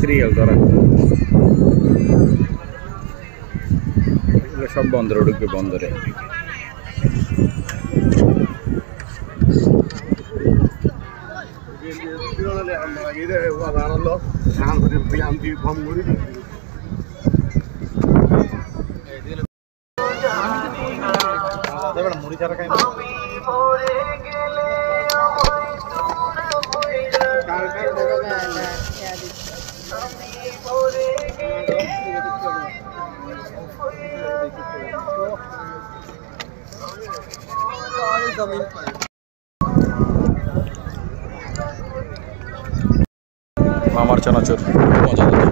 Serial ধরা সব বন্দরে ঢুকবে বন্দরে। মুড়ি চারা খাই মামার চানাচুর মজাদার,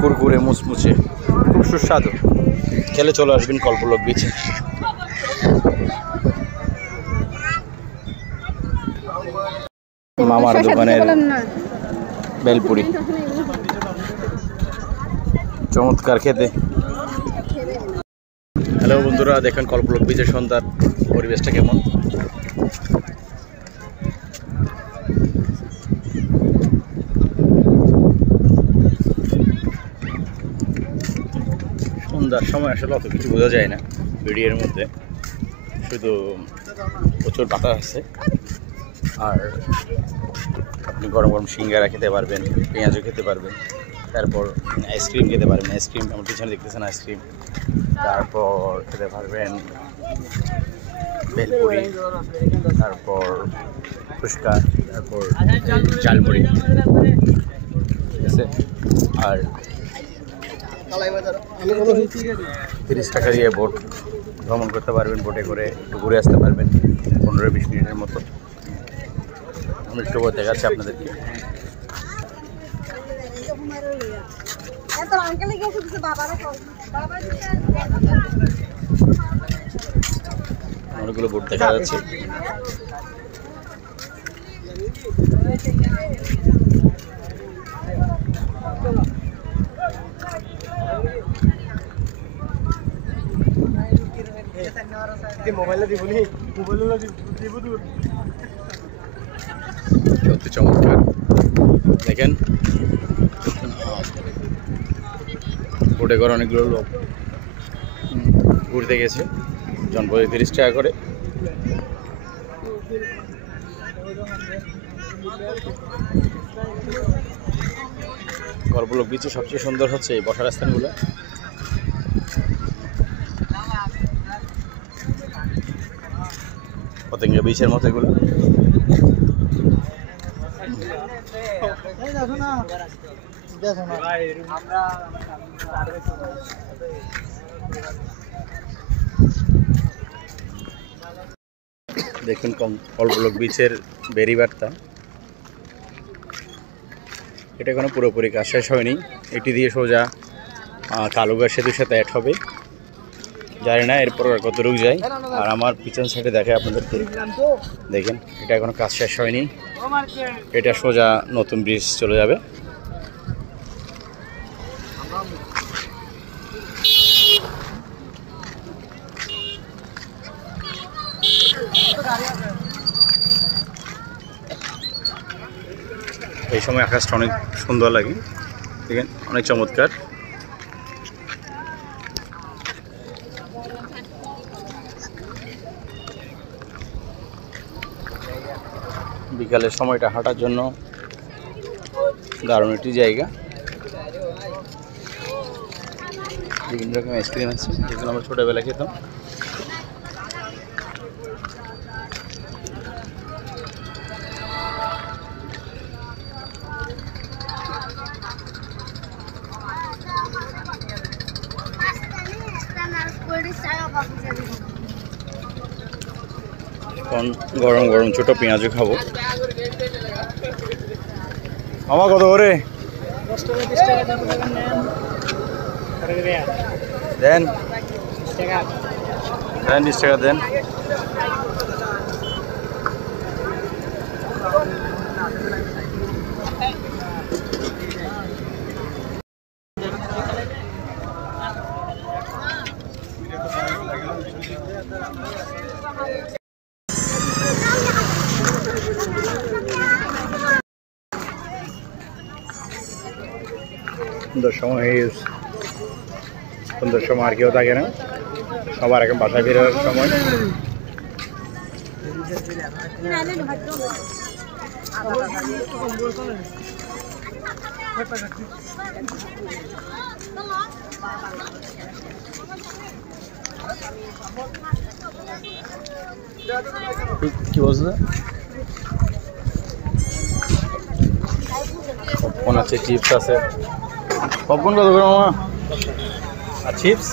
কুরকুরে মুচমুচে, খুব সুস্বাদু। খেলে চলে আসবেন কল্পলোক বিচে। মামার দোকানের বেলপুরি চমৎকার খেতে। হ্যালো বন্ধুরা, দেখেন কল্পলোক বিচের সন্ধ্যার পরিবেশটা কেমন। সন্ধ্যার সময় আসলে অত কিছু বোঝা যায় না ভিডিওর মধ্যে, শুধু প্রচুর বাতাস আছে। আর আপনি গরম গরম সিঙ্গারা খেতে পারবেন, পেঁয়াজও খেতে পারবেন, তারপর আইসক্রিম খেতে পারবেন। আইসক্রিম আমার পিছনে দেখতেছেন আইসক্রিম। তারপর খেতে পারবেন বেলপুরি, তারপর ফুচকা, তারপর ঝালমুড়ি, ঠিক আছে। আর 30 টাকা দিয়ে বোট ভ্রমণ করতে পারবেন। বোটে করে একটু ঘুরে আসতে পারবেন 15-20 মিনিটের মতো। আমি একটু দেখাচ্ছি আপনাদেরকে। অনেকগুলো বোট দেখা যাচ্ছে। সত্যি চমৎকার। দেখেন বোটে করে অনেকগুলো লোক ঘুরতে গেছে, জনপ্রতি 30 টাকা করে। কল্পলোক বিচে সবচেয়ে সুন্দর হচ্ছে এই বসার স্থানগুলো। পতেঙ্গা বিচের মতো এগুলো। দেখুন কল্পলোক বিচের বেড়িবার্তা, এটা এখনো পুরোপুরি কাজ শেষ হয়নি। এটি দিয়ে সোজা কালুগা সেতুর সাথে অ্যাড হবে, জানি না এরপর আর কতটুকু যায়। আর আমার পিছন সাইডে দেখে আপনাদেরকে, দেখেন এটা এখনো কাজ শেষ হয়নি। এটা সোজা নতুন ব্রিজ চলে যাবে। এই সময় আকাশটা অনেক সুন্দর লাগে, দেখেন অনেক চমৎকার। বিকালের সময়টা হাঁটার জন্য দারুণ একটি জায়গা। বিভিন্ন রকম আইসক্রিম আছে, যেগুলো আমরা ছোটোবেলা খেতাম। এখন গরম গরম ছোট পেঁয়াজও খাবো। আমার কত করে দেন? দেন 20 টাকা দেন। সুন্দর সময় হয়ে গেছে। সুন্দর সময় আর কেউ থাকে না, সবার এখন বাসায় ফেরার সময়। কি বলছে? পপকর্ন আছে, চিপস আছে। পপকর্ন কত করে মামা? আর চিপস?